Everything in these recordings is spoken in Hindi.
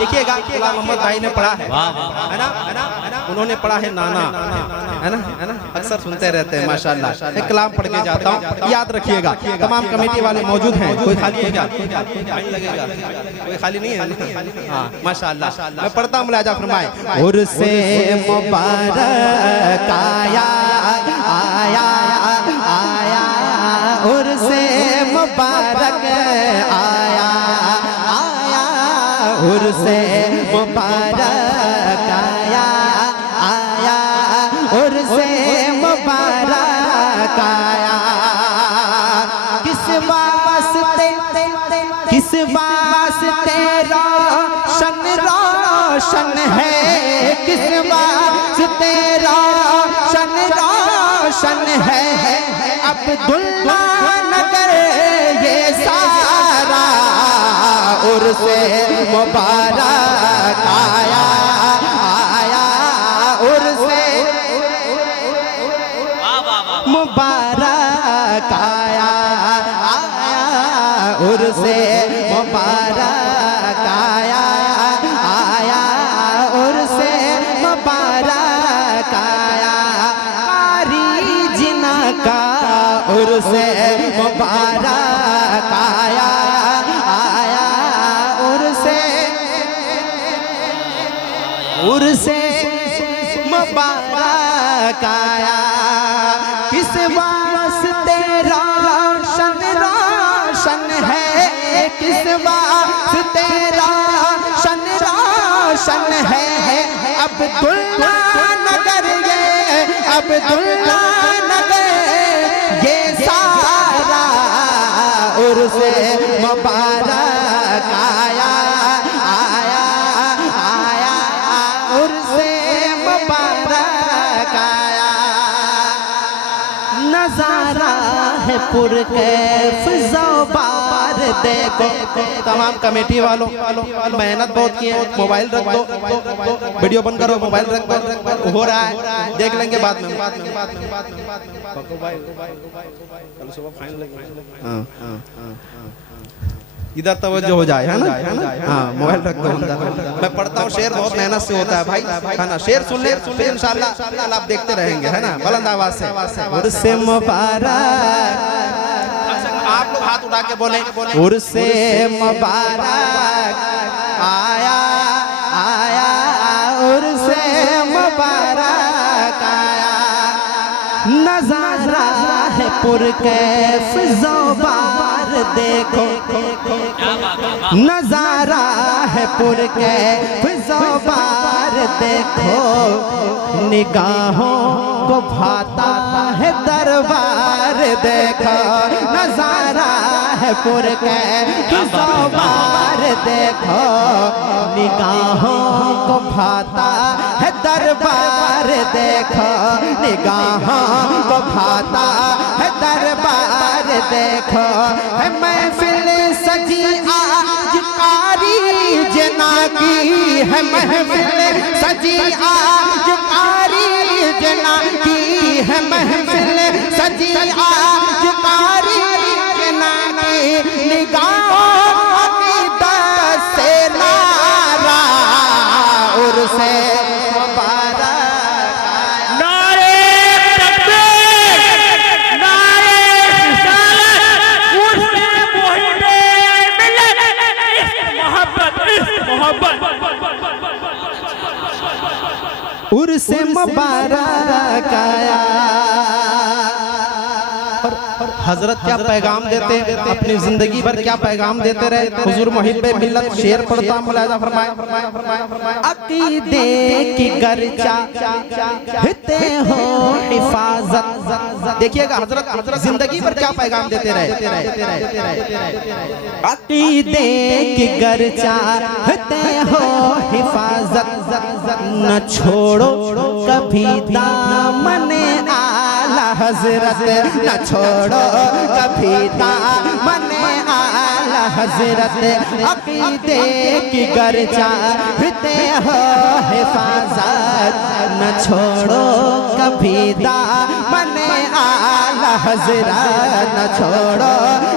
देखिएगा गुलाम मोहम्मद भाई ने पढ़ा है ना, उन्होंने पढ़ा है नाना, है ना, अक्सर सुनते रहते हैं माशाल्लाह। एक कलाम पढ़ के जाता हूँ, याद रखिएगा। तमाम कमेटी वाले मौजूद हैं, कोई खाली है क्या? लगेगा कोई खाली नहीं है? हाँ माशाल्लाह। मैं पढ़ता हूँ, मुलाजा फरमाए। उर्से मुबारक आया आया आया, उर्से मुबारक आया आया, उर्से मुबारक आया आया, उर्से मुबारक आया। किस वास्ते रोशन रोशन है, किस वास्ते रोशन रोशन है, अब्दुल्ला नगर ये सारा, उर्से मुबारक आया आया, उर्से मुबारक आया आया, उर्से मुबारक आया आया, उर्से मुबारक आया। कारी जिना का उर्से मुबारक आया आया, उर्से मुबारक आया। किस वास्ते रोशन रोशन है, किस वास्ते रोशन रोशन है, अब्दुल्ला नगर ये, अब्दुल्ला नगर ये सारा, उर्से मुबारक आया आया आया, उर्से मुबारक आया। नजारा है पुरकैफ ज़ौबार देखो। तमाम कमेटी वालों मेहनत बहुत की है, मोबाइल रख दो, वीडियो बंद करो, मोबाइल रख दो, हो रहा है, देख लेंगे बाद में। इधर तवज्जो हो जाए, है ना, हाँ मोबाइल रख दो अंदर। मैं पढ़ता हूँ, शेर बहुत मेहनत से होता है भाई, है ना। शेर सुन ले इंशाल्लाह आप देखते रहेंगे, है ना, बुलंद आवाज से। उर्से मुबारक, आप लोग हाथ उठा के बोले, उर्से मुबारक आया आया, उर्से मुबारक आया। नजारा है पुरकैफ ज़ौबार देखो, नजारा है पुरकैफ ज़ौबार देखो, निगाहों को भाता है दरबार देखो। नजारा है पुरकैफ ज़ौबार देखो, निगाहों को भाता है दरबार देखो, निगाहों को भाता है दरबार देखो। है महफिल सजी आज कारी जना की, है महफिल सजी आज कारी जना की, है महफिल सजी आज कारी जना की। निगाहों की दस से नारा, उर्से उर्से मुबारक आया। हजरत क्या पैगाम देते, अपनी जिंदगी भर क्या पैगाम देते रहे। हुजूर मुहिब्बे मिल्लत शेर पढ़ता, मुलाजा फरमाए। अकीदे की गर चाहते हो हिफाजत, देखिएगा हजरत जिंदगी भर क्या पैगाम देते रहे। अकीदे की गर चाहते हो हिफाजत, न छोड़ो कभी दामने आला हजरत, न छोड़ो कभी दामने आला हजरत। अकीदे की गर चाहते हो हिफाजत, न छोड़ो कभी दामने आला हजरत, न छोड़ो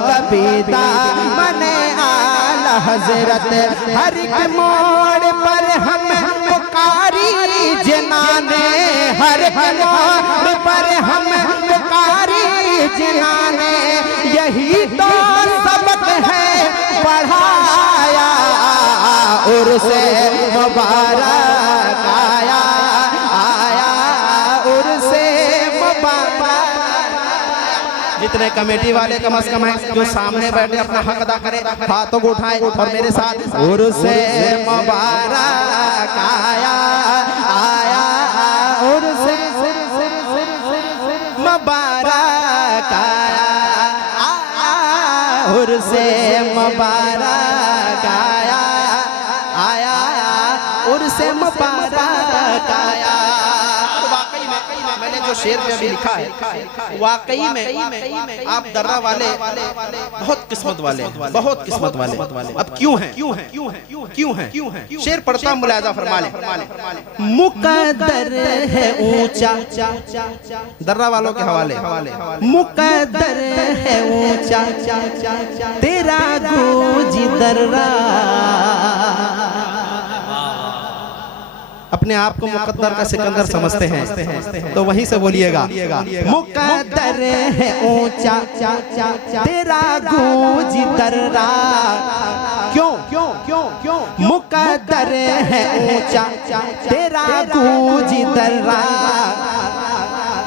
कभी दामने आला हजरत, हर एक मोड़ पर हम पुकारी जिनाने, हर एक मोड़ पर हम पुकारी जिनाने, यही तो सबक है पढ़ाया उर्से मुबारक आया, आया उर्से मुबारक। जितने कमेटी वाले कम से कम हैं जो सामने बैठे अपना हक अदा करें, हाथों को उठाएं और मेरे साथ उर्से मुबारक आया, आया उर्से मुबारक आया, आया उर्से मुबारक आया, आया उर्से मुबारक आया। मैंने जो शेर में अभी लिखा है वाकई में आप दर्रा वाले बहुत किस्मत वाले, बहुत किस्मत वाले। अब क्यों हैं, क्यों हैं, क्यों हैं, क्यों हैं, क्यों हैं? शेर पढ़ता हूं, मुलाहिजा फरमा ले। मुकद्दर है ऊंचा, दर्रा वालों के हवाले, मुकद्दर है ऊंचा तेरा गूंज दर्रा। अपने आप को मुकद्दर का सिकंदर समझते हैं तो वहीं से बोलिएगा, मुकद्दर है ऊंचा तेरा गूंज दर्रा। क्यों क्यों क्यों क्यों? मुकद्दर है ऊंचा तेरा गूंज दर्रा।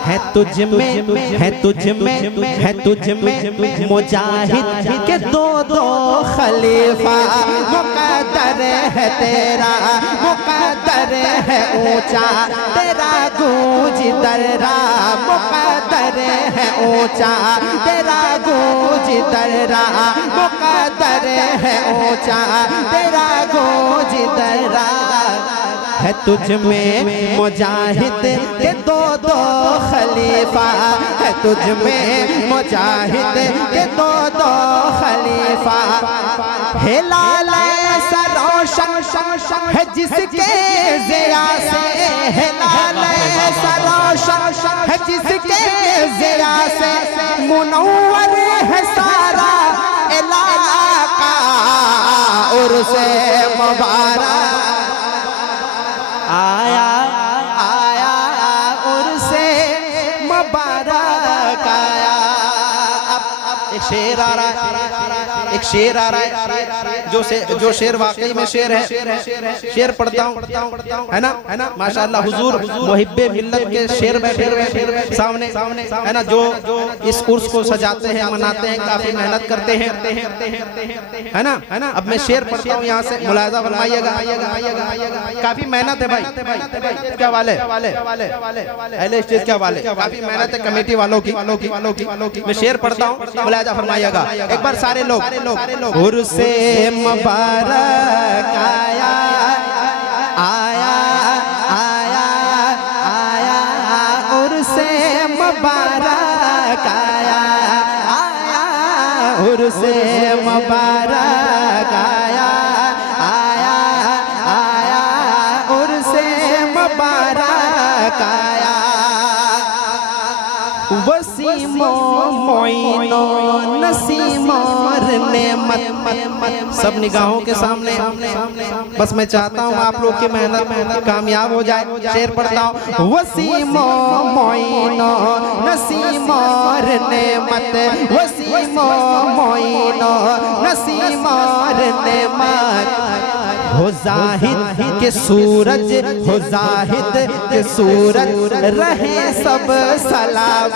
है तुझ में, है तुझ में, है तुझ में मुजाहिद के दो दो खलीफा। मुकद्दर है तेरा, मुकद्दर है ऊंचा तेरा गूंज दर्रा। मुकद्दर है ऊंचा तेरा गूंज दर्रा। मुकद्दर है ऊंचा तेरा गूंज दर्रा। है तुझ में मुजाहिद के दो दो खलीफा। है तुझ में मुजाहिद के दो दो खलीफा। है लाल ऐसा रोशन है जिसके ज़िया से, है लाल ऐसा रोशन है जिसके ज़िया से मुनव्वर है सारा इलाका। उर्से मुबारक आया, आया उर्से मुबारक आया। अब एक शेर आ रहा है, एक शेर आ रहा है जो शेर वाकई में शेर है। शेर पढ़ता हूँ, है ना माशाअल्लाह। हुजूर मुहिब्बे मिल्लत के शेर बैठे हुए सामने, है ना, जो इस उर्स को सजाते हैं, मनाते हैं, काफी मेहनत करते हैं, है ना। अब मैं शेर पढ़ता हूँ यहाँ से, मुलाहिजा फरमाइएगा। काफी मेहनत है भाई, क्या वाले अहले स्टेज, क्या वाले, काफी मेहनत है कमेटी वालों की। मैं शेर पढ़ता हूँ, मुलाहिजा फरमाइएगा एक बार सारे लोग। उर्से मुबारक आया, आया, आया, आया उर्से मुबारक आया, आया उर्से मुबारक आया, आया, आया उर्से मुबारक आया। वसीमो मोइनो नसीमो नेमत सब निगाहों के सामने। बस मैं चाहता हूँ आप लोग की मेहनत कामयाब हो जाए। शेर पढ़ता हूँ। वसीमो मोइनो नसीमो नेमत, वसीमो मोइनो नसीमो नेमत। हो जाहिद के सूरज, हो जाहिद के सूरज रहे सब सलामत।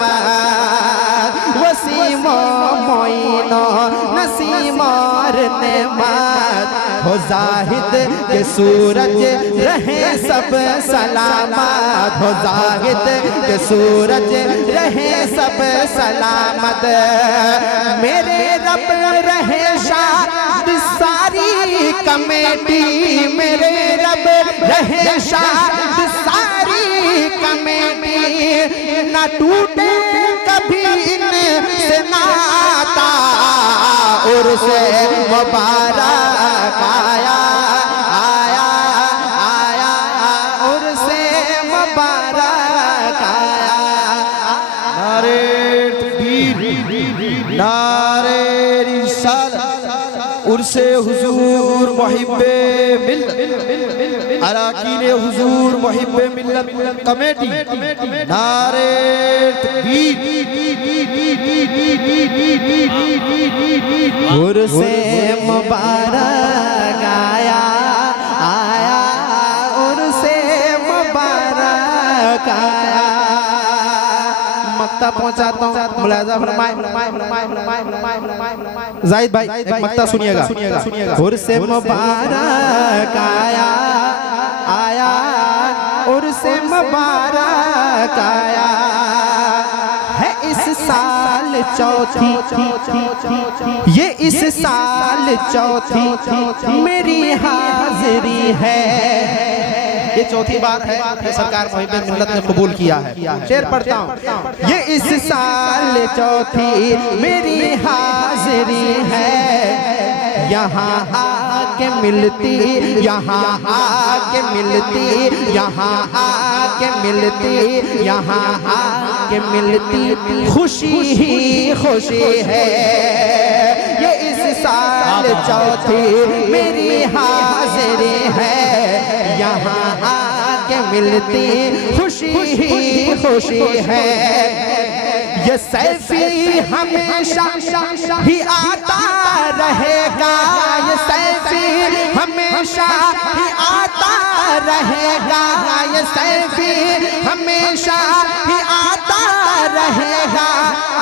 वसीमो मोइनो नसीमो नेमत। हो जाहिद के सूरज रहे सब सलामत। हो जाहिद के सूरज रहे सब सलामत। मेरे रब रहे शाद सारी कमेटी, मेरे रब रहे शाद सारी कमेटी। न टूटे कभी इनसे नाता। उर्से मुबारक आया, आया, आया उर्से मुबारक आया। नारे तकबीर, नारे रिसालत। उर्से हुजूर मुहिब्बे मिल्लत अराकीन हुजूर मुहिब्बे मिल्लत कमेटी नारे तकबीर। उर्से मुबारक आया आया उर्से मुबारक आया। मक्ता पहुंचाता हूँ, मुलाजा फरमाए जाहिद भाई, एक मक्ता सुनिएगा। उर्से मुबारक आया आया उर्से मुबारक आया है इस साल चौथी, ये इस साल चौथी मेरी हाजिरी है। ये चौथी बार है कि सरकार मुहिब्बे मिल्लत ने कबूल किया है। शेर पढ़ता हूँ। ये इस साल चौथी मेरी हाजिरी है। यहाँ आके मिलती, यहाँ आके मिलती, यहाँ आके मिलती, यहाँ आके मिलती खुशी ही खुशी है। ये इस साल चौथी मेरी हाजिरी है। यहाँ आके मिलती खुशी ही खुशी है। ये सैफी हमेशा ही आता रहेगा, ये सैफी हमेशा ही आता रहेगा, ये सैफी हमेशा ही आता रहेगा।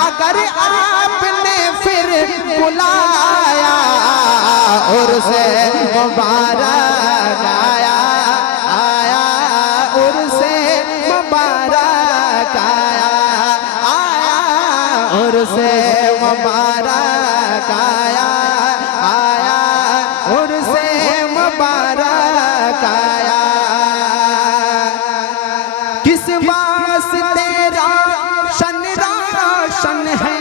अगर आपने फिर बुलाया उर्से मुबारक आया आया उर्से मुबारक आया आया उर्से मुबारक आया आया उर्से मुबारक आया। किस वास्ते रोशन रोशन है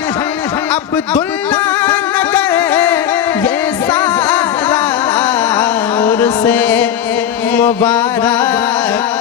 अब्दुल्ला नगर ये सारा उर्से मुबारक